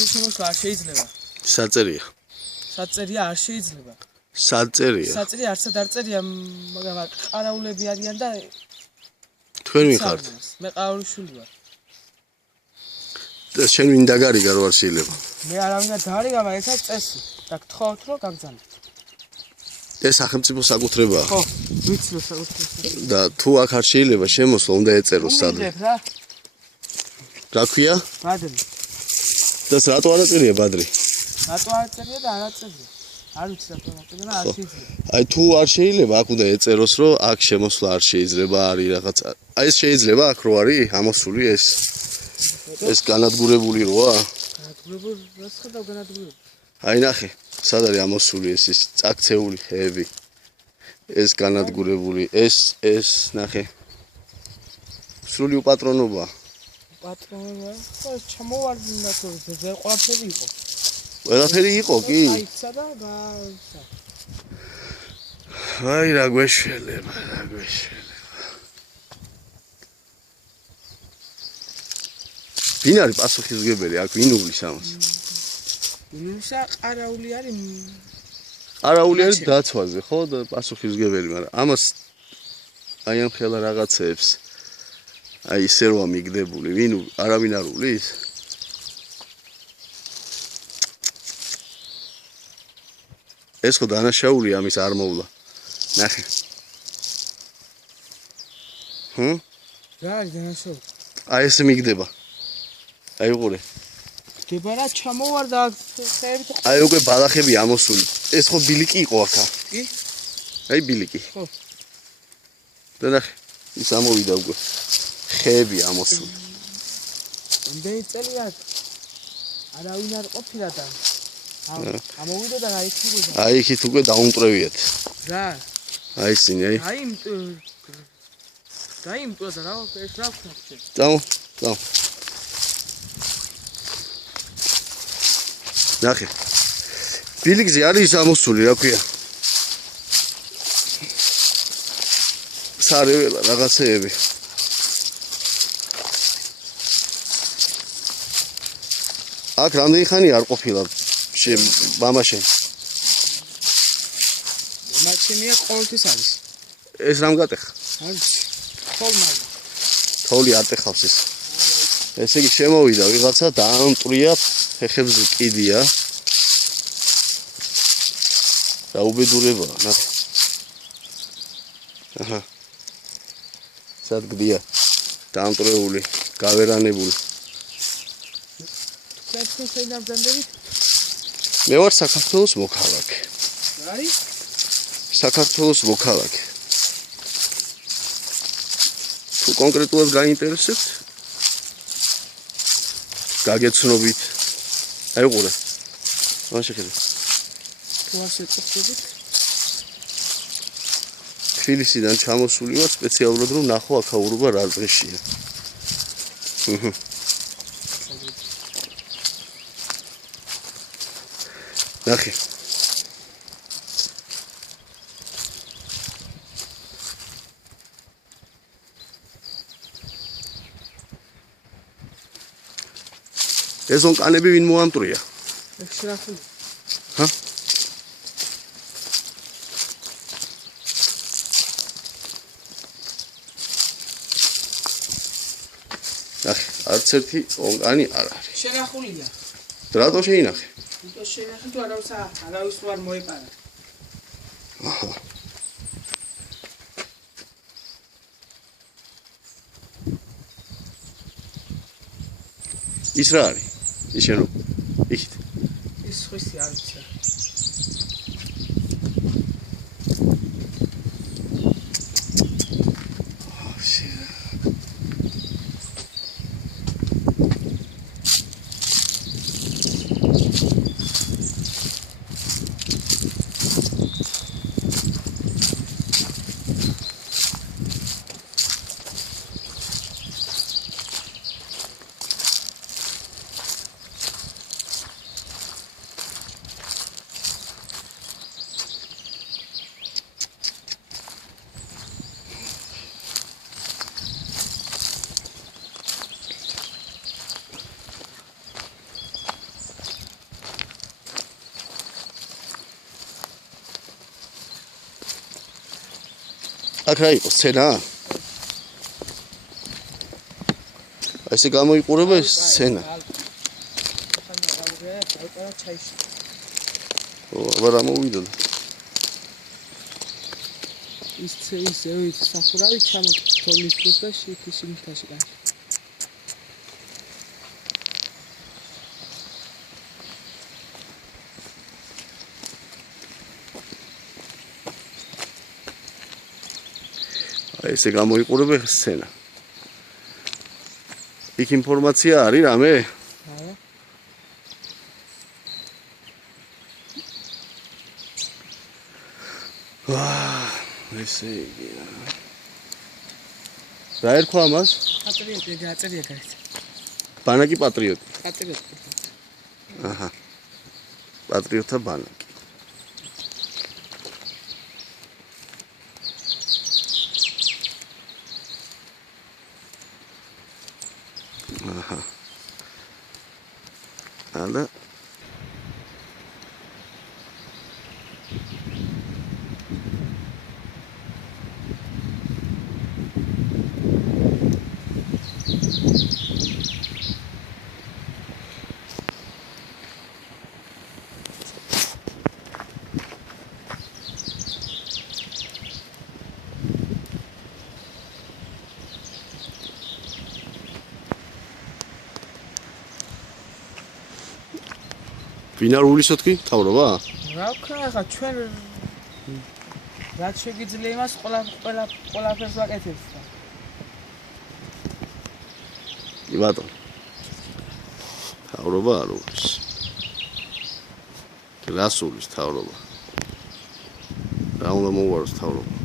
Აკრა შემოსვლა არ შეიძლება. საწერია. საწერია არ შეიძლება. საწერია. საწერია არცად არ წერია, მაგრამ ყარაულები არიან და თქვენ ვიხართ. მე ყარაულიშვილი ვარ. და შენ ვინ დაგარიგა რო არ შეიძლება? მე არავინ არ დარიგა, მაგრამ ესაც წესი. და გთხოვთ რომ გაგზავნოთ. ეს სახელმწიფო საკუთრებაა. ხო, ვიცი რომ საკუთრებაა. და თუ აქ არ შეიძლება შემოსვლა, უნდა ეწეროს სადმე. რა ქვია? ბადრი. და რატო არ აწერია ბადრი? რატო არ წერია და არ აწერია? არ ვიცი რატო არ წერია და არ შეიძლება. აი თუ არ შეიძლება, აქ უნდა ეწეროს, რომ აქ შემოსვლა არ შეიძლება, არის რაღაცა. აი ეს შეიძლება აქ რო არის ამოსული ეს. ეს განადგურებული როა? განადგურებული, რას ხედავ განადგურებული? აი ნახე, სად არის ამოსული ეს წაქცეული ხეები. ეს განადგურებული, ეს ნახე. სრული უპატრონობა. პატრონობა, ხო, ჩამოვარდნა თუ זה ყველაფერი იყო. ყველაფერი იყო კი? აიცა და აი რა გვეშველება, რა გვეშველება. ვინ არის პასუხისმგებელი აქ ვინ უვლის ამას? ინუსა ყარაული არის. ყარაული არის დაცვაზე, ხო და პასუხისმგებელი, მაგრამ ამას აი ამ ხელა რაღაცეებს აი ისე როა მიგდებული, ვინ არავინ არ უვლის? ეს ხო დანაშაული ამის არ მოვლა. ნახე. რა არის დანაშაული? აი ესე მიგდება. აი უყურე. გება რა ჩამოვარდა ხეები თუ აი უკვე ბალახები ამოსული. ეს ხო ბილიკი იყო აქა. კი? აი ბილიკი. ხო. და ნახე, ის ამოვიდა უკვე. ხეები ამოსული. იმდენი წელია არავინ არ ყოფილა და ამოვიდა და გაიქცებოდა. აი იქით უკვე დაუმტვრევიათ. რა? აი ისინი, აი. დაიმტვრა და რა ეს რა ვქნა? წავა. ნახე. ბილიკზე არის ამოსული, რა ქვია? სარეველა რაღაცეები. აქ რამდენი ხანი არ ყოფილა მამაშენ? მამაშენია ყოველთვის არის. ეს რამ გატეხა? არის. ხოლმე. თოვლი არ ტეხავს ეს. ესე იგი შემოვიდა ვიღაცა დაამტრია ფეხებზე კიდია. და უბედურებაა, ნახე. აჰა. სად გდია? დაამტრეული, გავერანებული. მე ვარ საქართველოს მოქალაქე. რა არის? საქართველოს მოქალაქე. თუ კონკრეტულად გაინტერესებთ, გაგეცნობით. აი უყურე. რა შეხედე? თუ არ შეწყვეტებით? თბილისიდან ჩამოსული ვარ სპეციალურად რომ ნახო აქაურობა რა დღეშია. ნახე. ეს ონკანები ვინ მოამტრია? ეს შრაფული. ჰა? ნახე, არც ერთი ონკანი არ არის. შენახულია. რატო შეინახე? იმიტომ შენახე თუ არავის ვარ მოეპარა. აჰა. ის რა არის? ის შენ რო იქით. ის ხისი არ ვიცი. აქ რა იყო სცენა? აი ესე გამოიყურება ეს სცენა. აბა რა მოვიდა? ის სახურავი ჩამოთოვლის დროს და ისინი მთაში კან. აი ესე გამოიყურება სცენა. იქ ინფორმაცია არის რამე? არა. ესე იგი. რა ერქვა ამას? პატრიოტი გაწერია გარეთ. ბანაკი პატრიოტი. პატრიოტი. აჰა. პატრიოტთა ბანაკი. აჰა. ალა ვინ არ უვლისო თქვი? თავრობა? რა ვქნა ხა ჩვენ რაც შეგიძლია იმას ყველაფერს ვაკეთებთ და. კი ბატონო. თავრობა არ უვლის. რას უვლის თავრობა? რა უნდა მოვაროს თავრობა?